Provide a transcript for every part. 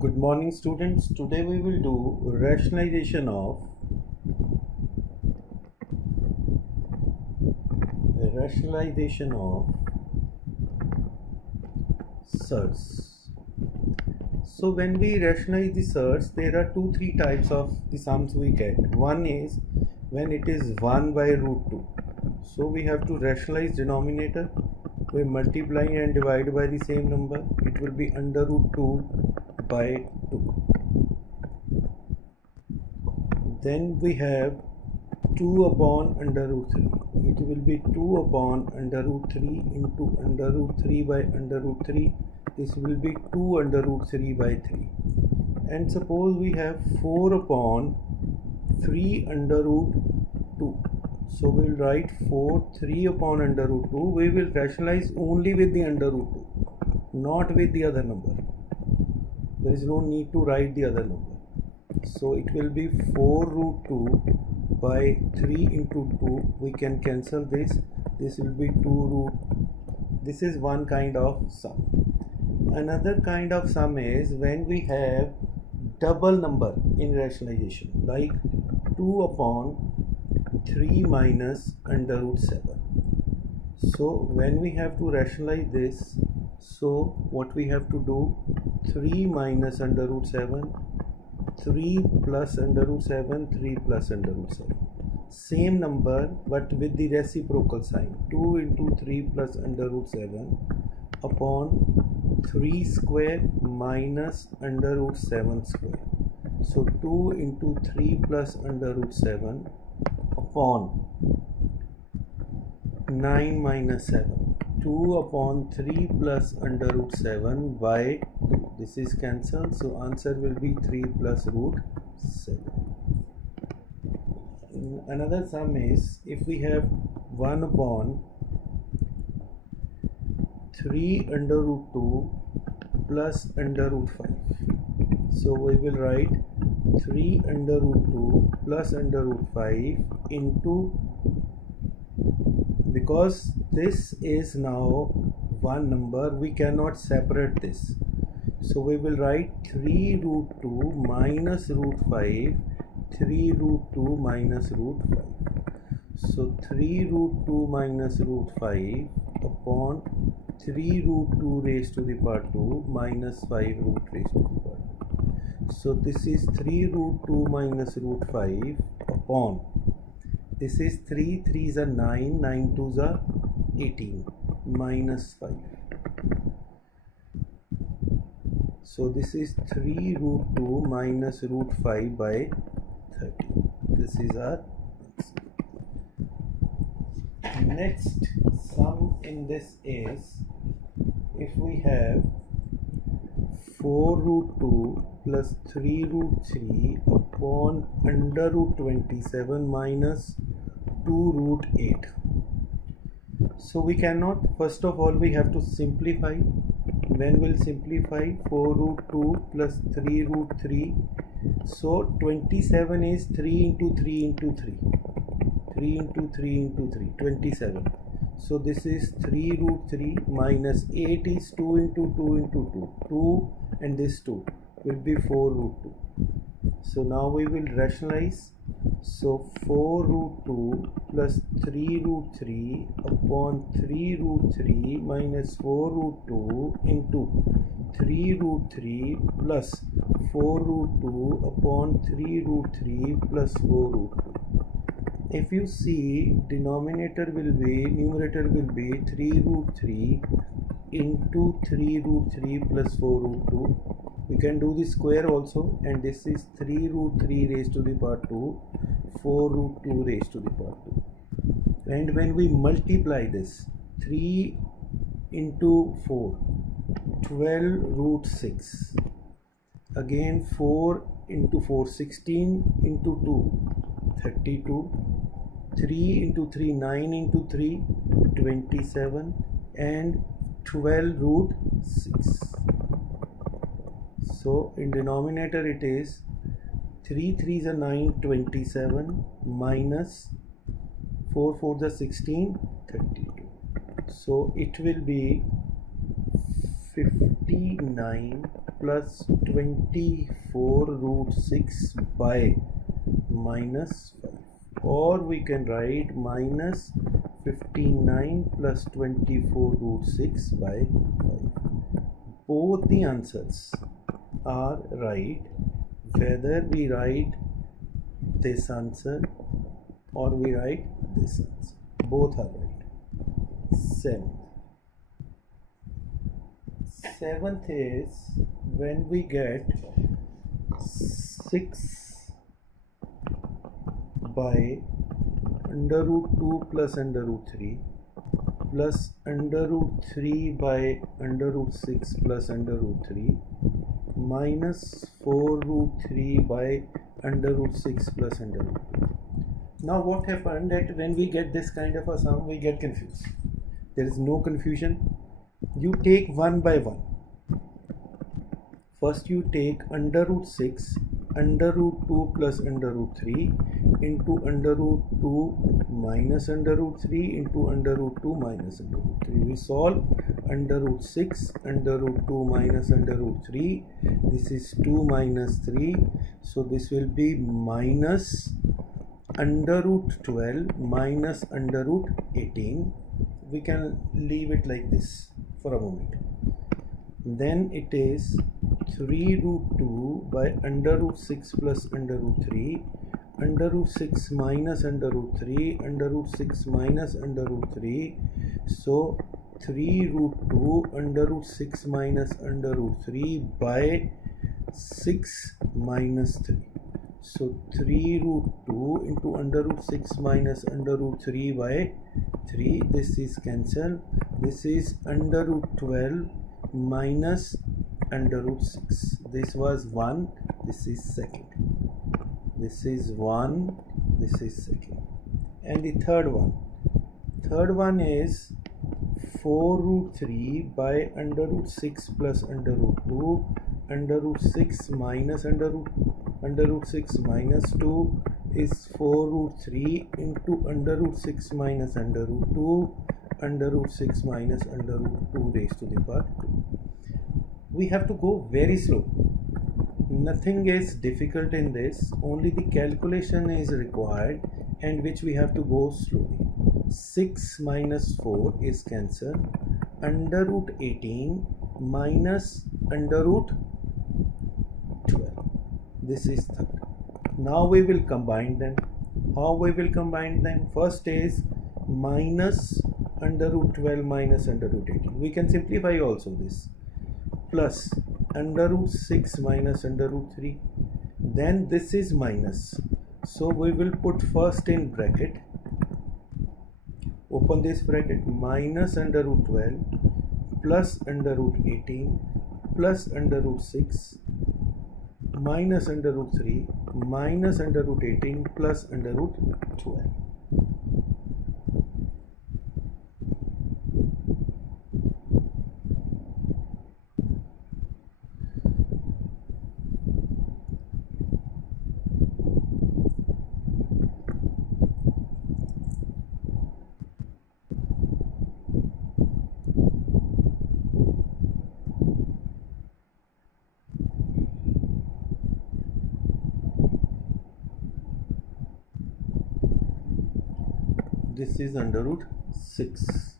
Good morning, students. Today we will do rationalization of surds. So when we rationalize the surds, there are three types of the sums we get. One is when it is 1 by root 2. So we have to rationalize denominator. We multiply and divide by the same number. It will be under root 2 by 2. Then we have 2 upon under root 3. It will be 2 upon under root 3 into under root 3 by under root 3. This will be 2 under root 3 by 3. And suppose we have 4 upon 3 under root 2. So we will write 3 upon under root 2. We will rationalize only with the under root 2, not with the other number. There is no need to write the other number. So it will be 4 root 2 by 3 into 2. We can cancel this. This will be 2 root. This is one kind of sum. Another kind of sum is when we have double number in rationalization, like 2 upon 3 minus under root 7. So when we have to rationalize this, so what we have to do, 3 minus under root 7, 3 plus under root 7, 3 plus under root 7. Same number but with the reciprocal sign. 2 into 3 plus under root 7 upon 3 square minus under root 7 square. So 2 into 3 plus under root 7 upon 9 minus 7. 2 upon 3 plus under root 7 by 2. This is cancelled, so answer will be 3 plus root 7. Another sum is if we have 1 upon 3 under root 2 plus under root 5. So we will write 3 under root 2 plus under root 5 into, because this is now one number, we cannot separate this. So we will write 3 root 2 minus root 5, 3 root 2 minus root 5. So 3 root 2 minus root 5 upon 3 root 2 raised to the power 2 minus 5 root raised to the power 2. So this is 3 root 2 minus root 5 upon, this is 3 3s are 9, 9 2s are 18, minus 5. So this is 3 root 2 minus root 5 by 30. This is our answer. Next sum in this is if we have 4 root 2 plus 3 root 3 upon under root 27 minus 2 root 8. So we cannot, first of all we have to simplify. When we'll simplify 4 root 2 plus 3 root 3, so 27 is 3 into 3 into 3, 3 into 3 into 3, 27. So this is 3 root 3 minus 8 is 2 into 2 into 2, 2 and this 2 will be 4 root 2. So now we will rationalize. So 4 root 2 plus 3 root 3 upon 3 root 3 minus 4 root 2 into 3 root 3 plus 4 root 2 upon 3 root 3 plus 4 root 2. If you see, numerator will be 3 root 3 into 3 root 3 plus 4 root 2. We can do the square also, and this is 3 root 3 raised to the power 2, 4 root 2 raised to the power 2. And when we multiply this, 3 into 4, 12 root 6. Again 4 into 4, 16 into 2, 32. 3 into 3, 9 into 3, 27, and 12 root 6. So in denominator it is 3 3s are 9, 27 minus 4 4s are 16, 32. So it will be 50 59 plus 24 root 6 by minus 5, or we can write minus 59 plus 24 root 6 by 5. Both the answers are right, whether we write this answer or we write this answer. Both are right. Seventh is when we get 6 by under root 2 plus under root 3 plus under root 3 by under root 6 plus under root 3 minus 4 root 3 by under root 6 plus under root 2. Now what happened that when we get this kind of a sum, we get confused. There is no confusion. You take one by one. First you take under root 6 under root 2 plus under root 3 into under root 2 minus under root 3 into under root 2 minus under root 3. We solve under root 6 under root 2 minus under root 3. This is 2 minus 3. So this will be minus under root 12 minus under root 18. We can leave it like this for a moment. Then it is 3 root 2 by under root 6 plus under root 3, under root 6 minus under root 3, under root 6 minus under root 3. So 3 root 2 under root 6 minus under root 3 by 6 minus 3. So 3 root 2 into under root 6 minus under root 3 by 3. This is cancelled. This is under root 12 minus under root 6. This was 1. This is second. This is 1. This is second. And the third one. Third one is 4 root 3 by under root 6 plus under root 2, under root 6 minus under root 6 minus 2 is 4 root 3 into under root 6 minus under root 2, under root 6 minus under root 2 raised to the power 2. We have to go very slow. Nothing is difficult in this, only the calculation is required, and which we have to go slowly. 6 minus 4 is cancelled. Under root 18 minus under root 12. This is third. Now we will combine them. How we will combine them? First is minus under root 12 minus under root 18. We can simplify also this. Plus under root 6 minus under root 3. Then this is minus. So we will put first in bracket. Open this bracket. Minus under root 12 plus under root 18 plus under root 6 minus under root 3 minus under root 18 plus under root 12. This is under root 6.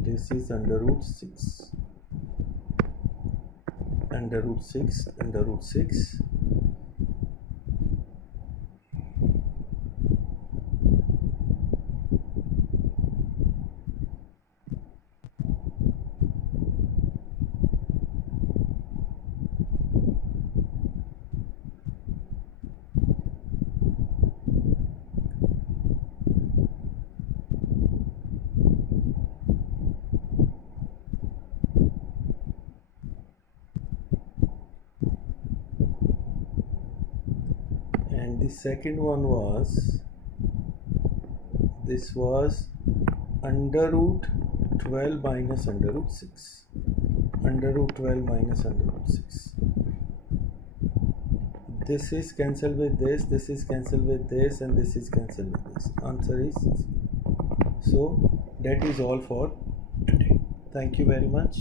This is under root 6. Under root 6, under root 6. And the second one was, this was under root 12 minus under root 6. Under root 12 minus under root 6. this is cancelled with this is cancelled with this, and this is cancelled with this. Answer is 6. So that is all for today. Thank you very much.